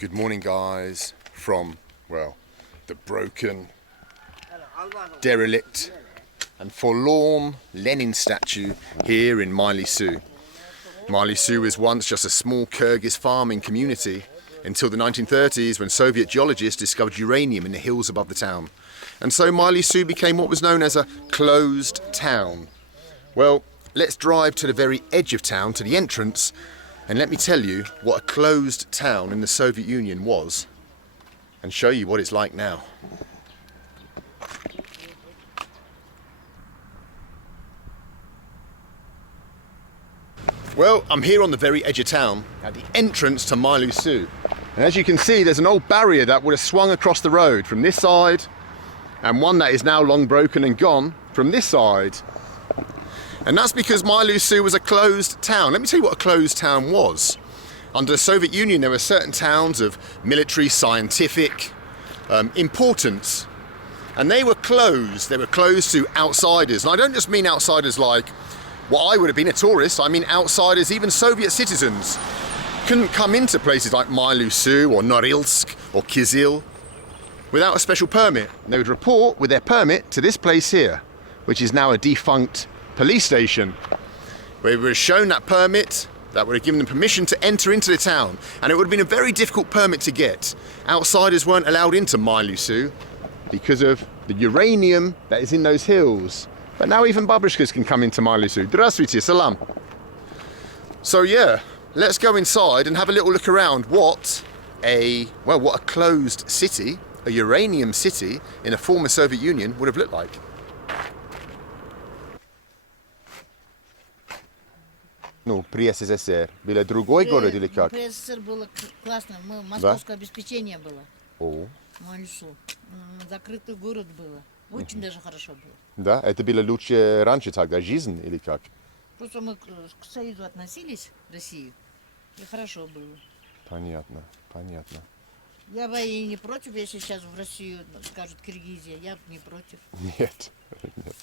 Good morning, guys, from, well, the broken, derelict and forlorn Lenin statue here in Maylisuu. Maylisuu was once just a small Kyrgyz farming community until the 1930s when Soviet geologists discovered uranium in the hills above the town. And so Maylisuu became what was known as a closed town. Well, let's drive to the very edge of town, to the entrance, and let me tell you what a closed town in the Soviet Union was, and show you what it's like now. Well, I'm here on the very edge of town, at the entrance to Maylisuu. And as you can see, there's an old barrier that would have swung across the road from this side, and one that is now long broken and gone from this side. And that's because Maylisuu was a closed town. Let me tell you what a closed town was. Under the Soviet Union, there were certain towns of military, scientific importance. And they were closed. They were closed to outsiders. And I don't just mean outsiders like what I would have been, a tourist. I mean outsiders, even Soviet citizens, couldn't come into places like Maylisuu or Norilsk or Kyzyl without a special permit. They would report with their permit to this place here, which is now a defunct police station. They were shown that permit that would have given them permission to enter into the town, and it would have been a very difficult permit to get. Outsiders weren't allowed into Maylisuu because of the uranium that is in those hills. But now even babushkas can come into Maylisuu. Здравствуйте, salam. So yeah, let's go inside and have a little look around what a closed city, a uranium city in a former Soviet Union would have looked like. Ну, при СССР. Был другой город или как? При СССР было классно. Московское обеспечение было. О. Maylisuu. Закрытый город было. Очень даже хорошо было. Да? Это было лучше раньше тогда, жизнь или как? Просто мы к Союзу относились, Россию, и хорошо было. Понятно, понятно. Я бы и не против, если сейчас в Россию скажут Киргизия. Я не против. Нет, нет.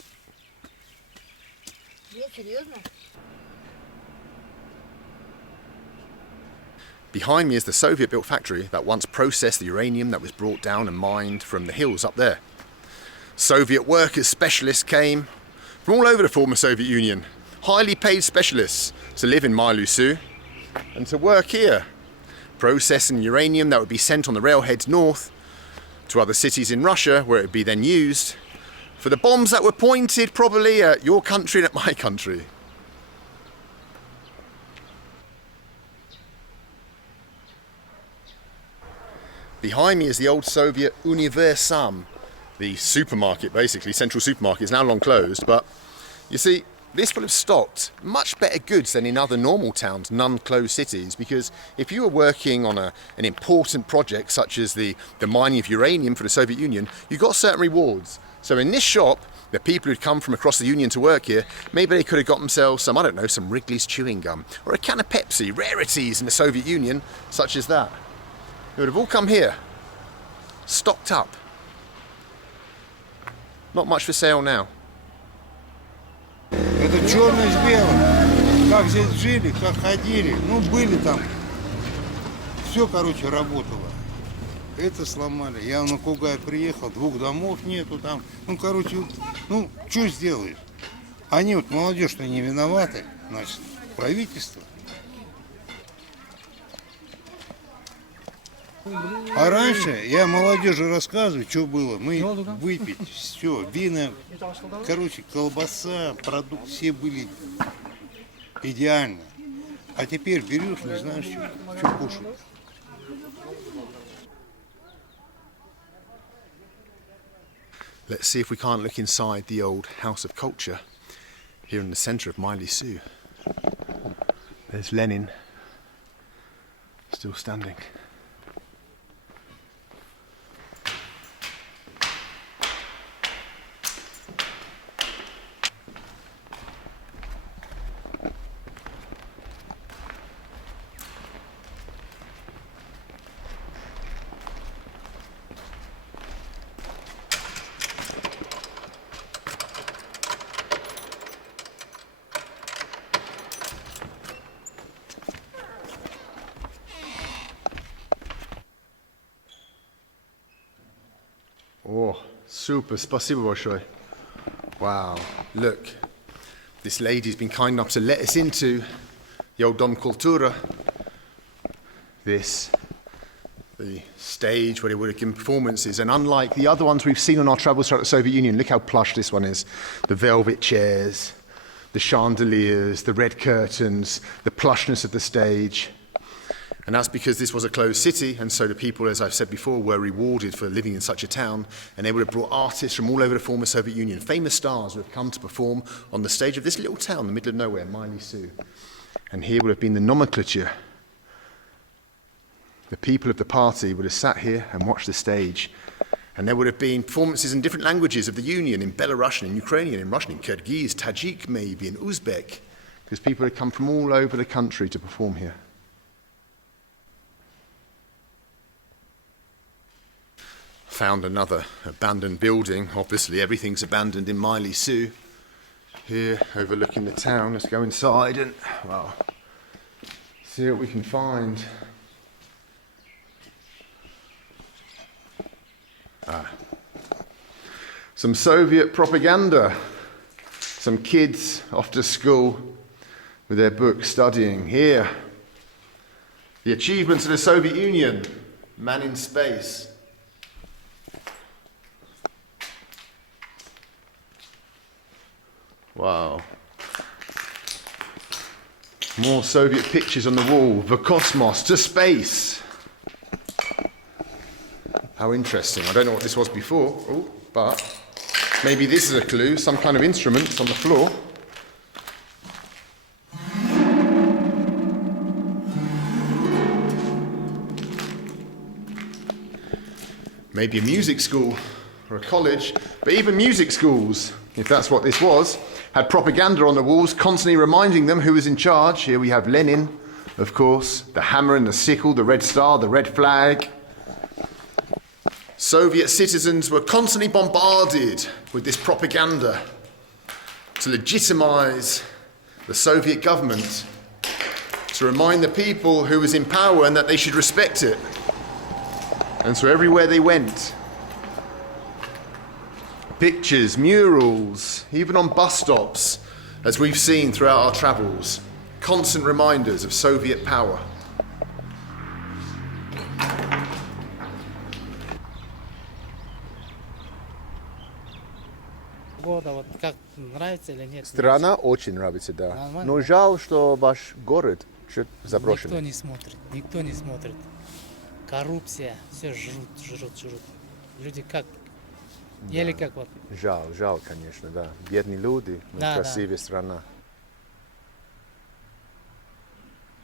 Нет, серьезно? Behind me is the Soviet-built factory that once processed the uranium that was brought down and mined from the hills up there. Soviet workers, specialists came from all over the former Soviet Union, highly paid specialists to live in Maylisuu and to work here, processing uranium that would be sent on the railheads north to other cities in Russia where it would be then used for the bombs that were pointed probably at your country and at my country. Behind me is the old Soviet Universum, the supermarket, basically, central supermarket. Is now long closed, but you see, this would have stocked much better goods than in other normal towns, non-closed cities, because if you were working on an important project such as the mining of uranium for the Soviet Union, you got certain rewards. So in this shop, the people who'd come from across the Union to work here, maybe they could have got themselves some, I don't know, some Wrigley's chewing gum, or a can of Pepsi, rarities in the Soviet Union, such as that. It would have all come here, stocked up. Not much for sale now. Это черное с белым. Как здесь жили, как ходили. Ну, были там. Все, короче, работало. Это сломали. Я на Кугай приехал, 2 домов нету там. Ну, короче, ну, что сделаешь? Они вот, молодежь-то не виноваты, значит, правительство. А раньше я молодежи рассказываю, что было. Мы выпить, все, вина, короче, колбаса, продукты, все были идеально. А теперь берешь, не знаешь, что кушать. Let's see if we can't look inside the old House of Culture here in the centre of Maylisuu. There's Lenin, still standing. Oh, super, спасибо большое. Wow, look. This lady's been kind enough to let us into the old Dom Cultura. The stage where they would have given performances, and unlike the other ones we've seen on our travels throughout the Soviet Union, look how plush this one is. The velvet chairs, the chandeliers, the red curtains, the plushness of the stage. And that's because this was a closed city, and so the people, as I've said before, were rewarded for living in such a town, and they would have brought artists from all over the former Soviet Union. Famous stars would have come to perform on the stage of this little town in the middle of nowhere, Maylisuu. And here would have been the nomenclature. The people of the party would have sat here and watched the stage, and there would have been performances in different languages of the Union, in Belarusian, in Ukrainian, in Russian, in Kyrgyz, Tajik maybe, in Uzbek, because people had come from all over the country to perform here. Found another abandoned building. Obviously everything's abandoned in Maylisuu. Here, overlooking the town. Let's go inside and, well, see what we can find. Some Soviet propaganda. Some kids off to school with their books studying. Here, the achievements of the Soviet Union. Man in space. Wow. More Soviet pictures on the wall. The cosmos to space. How interesting. I don't know what this was before, but maybe this is a clue. Some kind of instruments on the floor. Maybe a music school or a college, but even music schools, if that's what this was, had propaganda on the walls, constantly reminding them who was in charge. Here we have Lenin, of course, the hammer and the sickle, the red star, the red flag. Soviet citizens were constantly bombarded with this propaganda to legitimize the Soviet government, to remind the people who was in power and that they should respect it. And so everywhere they went, pictures, murals, even on bus stops, as we've seen throughout our travels, constant reminders of Soviet power. Страна очень нравится, да. Но жаль, что ваш город заброшен. Никто не смотрит, никто не смотрит. Коррупция, все жрут. Люди как? Еле как вот. Жаль, конечно, да. Бедные люди, но Да, красивая страна.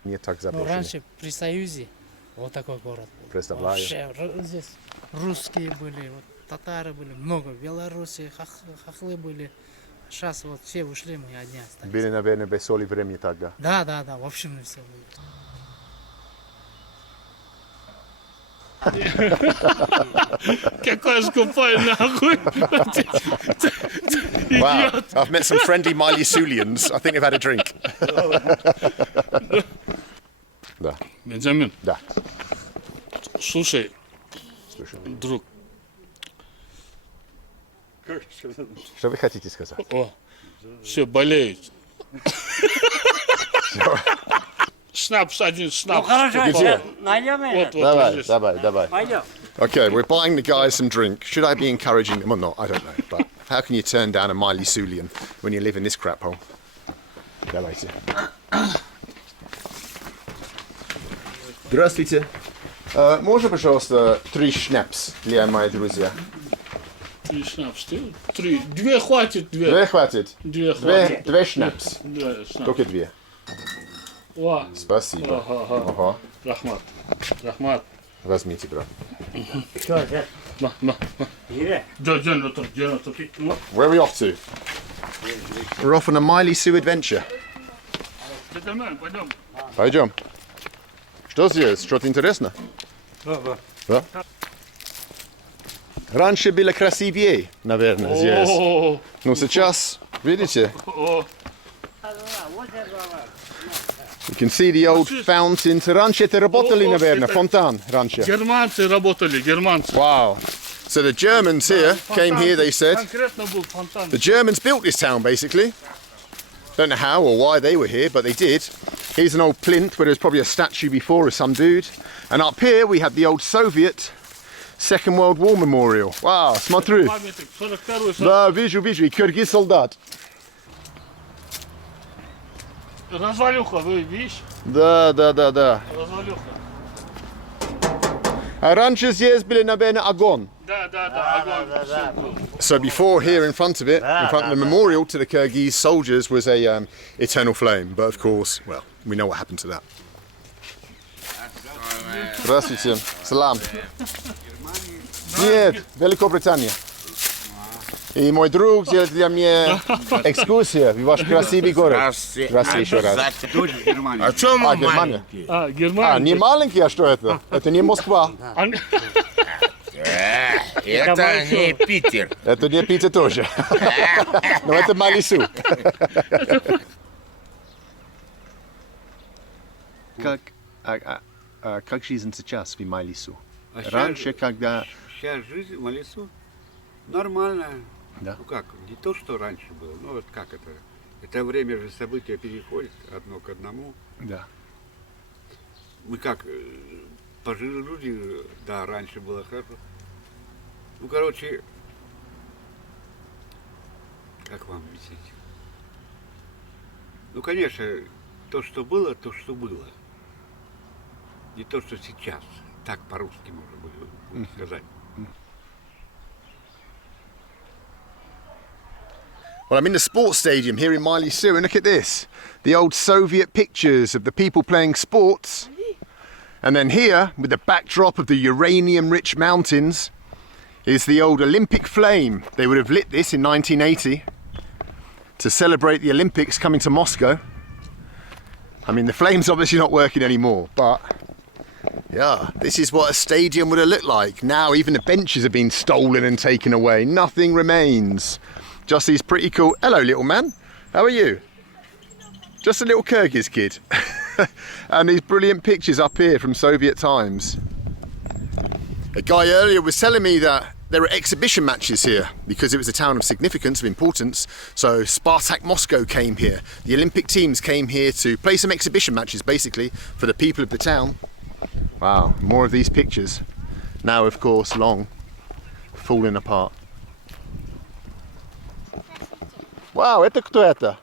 Не так Ну, заброшенный. раньше при Союзе вот такой город был. Представляю. Вообще, здесь русские были, вот, татары были, много. Белорусы, хохлы были. Сейчас вот все ушли, мы одни остались. Были, наверное, веселые времена тогда. Да, в общем, все было. Какой скупой нахуй! Wow, I've met some friendly Maylisulians. I think they've had a drink. Да, Бенджамин, да. слушай, Слушай. друг, Что вы хотите сказать? все болеют. Шнапс, один шнапс. Где? Вот, Давай. Okay, we're buying the guys some drink. Should I be encouraging them or not? I don't know. But how can you turn down a Maylisulian when you live in this crap hole? Давайте. Здравствуйте. Можно, пожалуйста, 3 шнапс для моих друзей? 3 шнапс, 3. 2 хватит, 2. 2 хватит. 2 хватит. 2 шнапс. 2 шнапс. Только 2. О, Спасибо. ага. Рахмат. Возьмите, брат. На. Дён, Where are we off to? We're off on a Maylisuu adventure. Пойдем. Пойдем. Что здесь? Что-то интересно? Да? Раньше было красивее, наверное, здесь. О, Но сейчас, видите, you can see the old fountains. Раньше это работали, наверное, фонтан раньше. германцы работали, германцы. Wow. So the Germans here came here, they said. Конкретно был фонтан. The Germans built this town basically. Don't know how or why they were here, but they did. Here's an old plinth where there's probably a statue before of some dude. And up here we have the old Soviet Second World War Memorial. Wow, смотрю. Памятник, 42-й. Да, вижу, кыргыз солдат. Развалюха, вы видишь? Да. Развалюха. А раньше здесь были, наверное, огонь. Да, огонь. Всё было. So before here in front of it, in front of the memorial to the Kyrgyz soldiers was a eternal flame. But of course, well, we know what happened to that. Здравствуйте. Салам. Нет, Великобритания. И мой друг сделал для меня экскурсию в ваш красивый город. Здравствуйте еще раз. А что мы Германия. Германия. Не маленький, а что это? Это не Москва. Это не Питер. Это не Питер тоже. Но это Maylisuu. Как жизнь сейчас в Maylisuu? Раньше, когда... Сейчас жизнь в Maylisuu нормальная. Да. Ну как, не то, что раньше было, но вот как это. Это время же события переходит одно к одному. Да. Мы как, пожилые люди, да, раньше было хорошо. Ну, короче, как вам объяснить? Ну, конечно, то, что было, то, что было. Не то, что сейчас. Так по-русски можно будет сказать. Well, I'm in the sports stadium here in Maylisuu, and look at this. The old Soviet pictures of the people playing sports. And then here, with the backdrop of the uranium-rich mountains, is the old Olympic flame. They would have lit this in 1980 to celebrate the Olympics coming to Moscow. I mean, the flame's obviously not working anymore, but yeah, this is what a stadium would have looked like. Now even the benches have been stolen and taken away. Nothing remains. Just these pretty cool... Hello, little man. How are you? Just a little Kyrgyz kid. And these brilliant pictures up here from Soviet times. A guy earlier was telling me that there are exhibition matches here because it was a town of significance, of importance. So Spartak Moscow came here. The Olympic teams came here to play some exhibition matches, basically, for the people of the town. Wow, more of these pictures. Now, of course, long, falling apart. Вау, это кто это?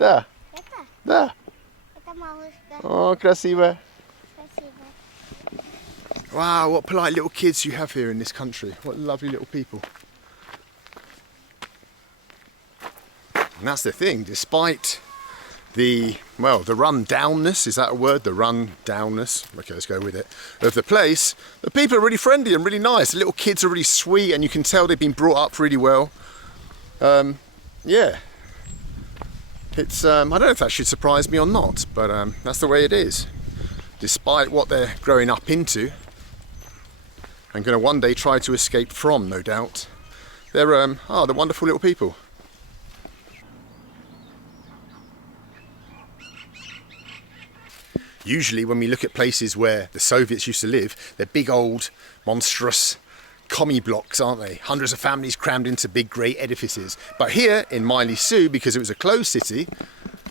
Да. Это? Да. Это малышка. О, красиво. Спасибо. Wow, what polite little kids you have here in this country. What lovely little people. And that's the thing, despite the, well, the run-downness, is that a word? The run-downness, okay, let's go with it, of the place, the people are really friendly and really nice. The little kids are really sweet and you can tell they've been brought up really well. Yeah. It's, I don't know if that should surprise me or not, but that's the way it is. Despite what they're growing up into, and going to one day try to escape from, no doubt, they're, they're wonderful little people. Usually when we look at places where the Soviets used to live, they're big old, monstrous commie blocks, aren't they? Hundreds of families crammed into big great edifices. But here in Maylisuu, because it was a closed city,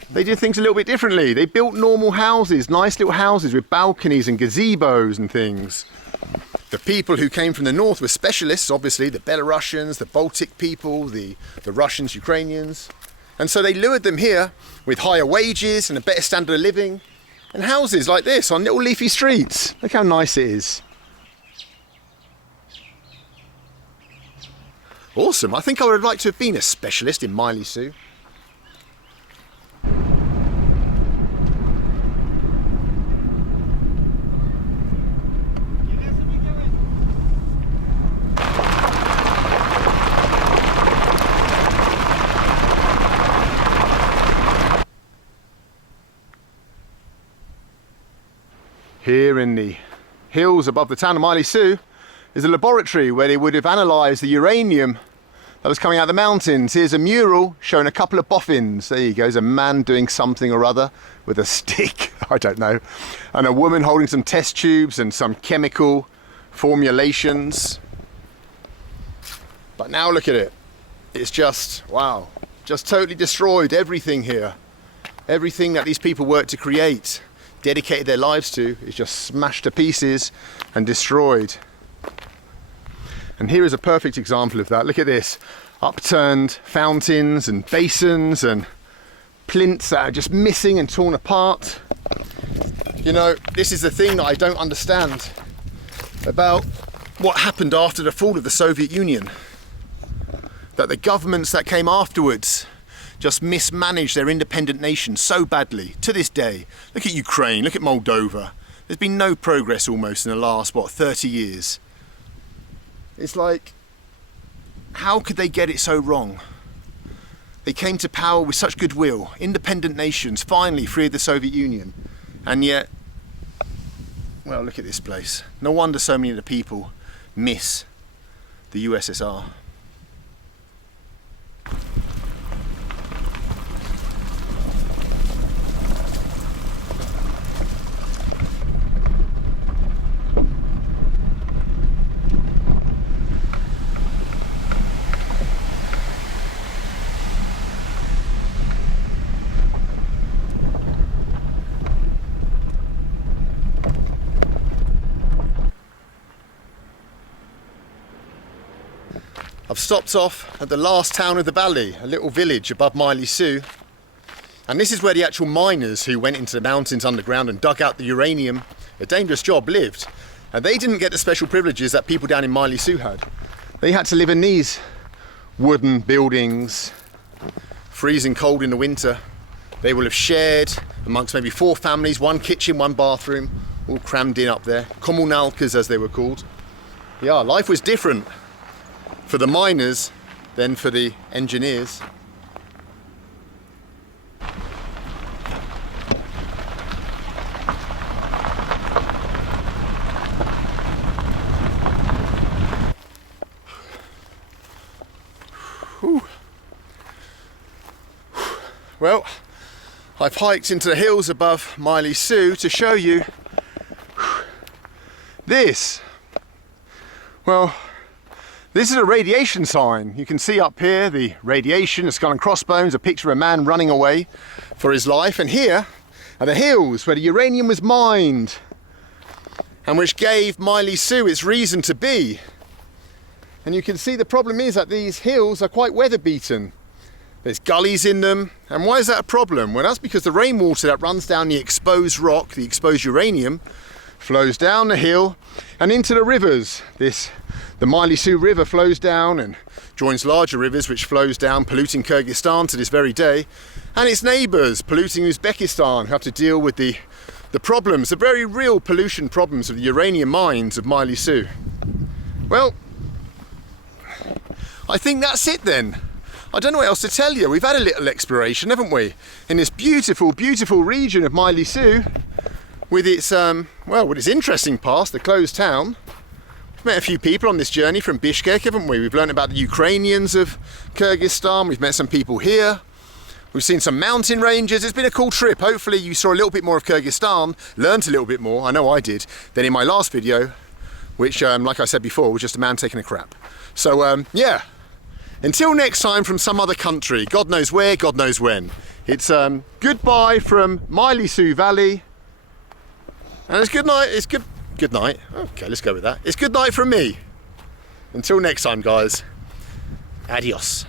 they did things a little bit differently. They built normal houses, nice little houses with balconies and gazebos and things. The people who came from the north were specialists, obviously, the Belarusians, the Baltic people, the Russians, Ukrainians. And so they lured them here with higher wages and a better standard of living and houses like this on little leafy streets. Look how nice it is. Awesome. I think I would have liked to have been a specialist in Maylisuu. Here in the hills above the town of Maylisuu is a laboratory where they would have analysed the uranium that was coming out of the mountains. Here's a mural showing a couple of boffins. There you go, there's a man doing something or other with a stick, I don't know, and a woman holding some test tubes and some chemical formulations. But now look at it. It's just, wow, just totally destroyed everything here. Everything that these people worked to create, dedicated their lives to, is just smashed to pieces and destroyed. And here is a perfect example of that. Look at this. Upturned fountains and basins and plinths that are just missing and torn apart. You know, this is the thing that I don't understand about what happened after the fall of the Soviet Union. That the governments that came afterwards just mismanaged their independent nation so badly to this day. Look at Ukraine, look at Moldova. There's been no progress almost in the last, 30 years. It's like, how could they get it so wrong? They came to power with such goodwill, independent nations, finally free of the Soviet Union. And yet, well, look at this place. No wonder so many of the people miss the USSR. I've stopped off at the last town of the valley, a little village above Maylisuu. And this is where the actual miners who went into the mountains underground and dug out the uranium, a dangerous job, lived. And they didn't get the special privileges that people down in Maylisuu had. They had to live in these wooden buildings, freezing cold in the winter. They will have shared amongst maybe 4 families, 1 kitchen, 1 bathroom, all crammed in up there. Kommunalkas, as they were called. Yeah, life was different for the miners than for the engineers. Whew. Well, I've hiked into the hills above Maylisuu to show you this. Well, this is a radiation sign. You can see up here the radiation, a skull and crossbones, a picture of a man running away for his life. And here are the hills where the uranium was mined and which gave Maylisuu its reason to be. And you can see the problem is that these hills are quite weather beaten. There's gullies in them. And why is that a problem? Well, that's because the rainwater that runs down the exposed rock, the exposed uranium, flows down the hill and into the rivers. The Maylisuu River flows down and joins larger rivers which flows down, polluting Kyrgyzstan to this very day, and its neighbours, polluting Uzbekistan, who have to deal with the problems, the very real pollution problems of the uranium mines of Maylisuu. Well, I think that's it then. I don't know what else to tell you. We've had a little exploration, haven't we? In this beautiful, beautiful region of Maylisuu, with its, with its interesting past, the closed town. We've met a few people on this journey from Bishkek, haven't we? We've learned about the Ukrainians of Kyrgyzstan. We've met some people here. We've seen some mountain ranges. It's been a cool trip. Hopefully you saw a little bit more of Kyrgyzstan, learned a little bit more, I know I did, than in my last video, which, like I said before, was just a man taking a crap. So, yeah. Until next time from some other country, God knows where, God knows when. It's goodbye from Maylisuu Valley. And it's good night, good night. Okay, let's go with that. It's good night from me. Until next time, guys. Adios.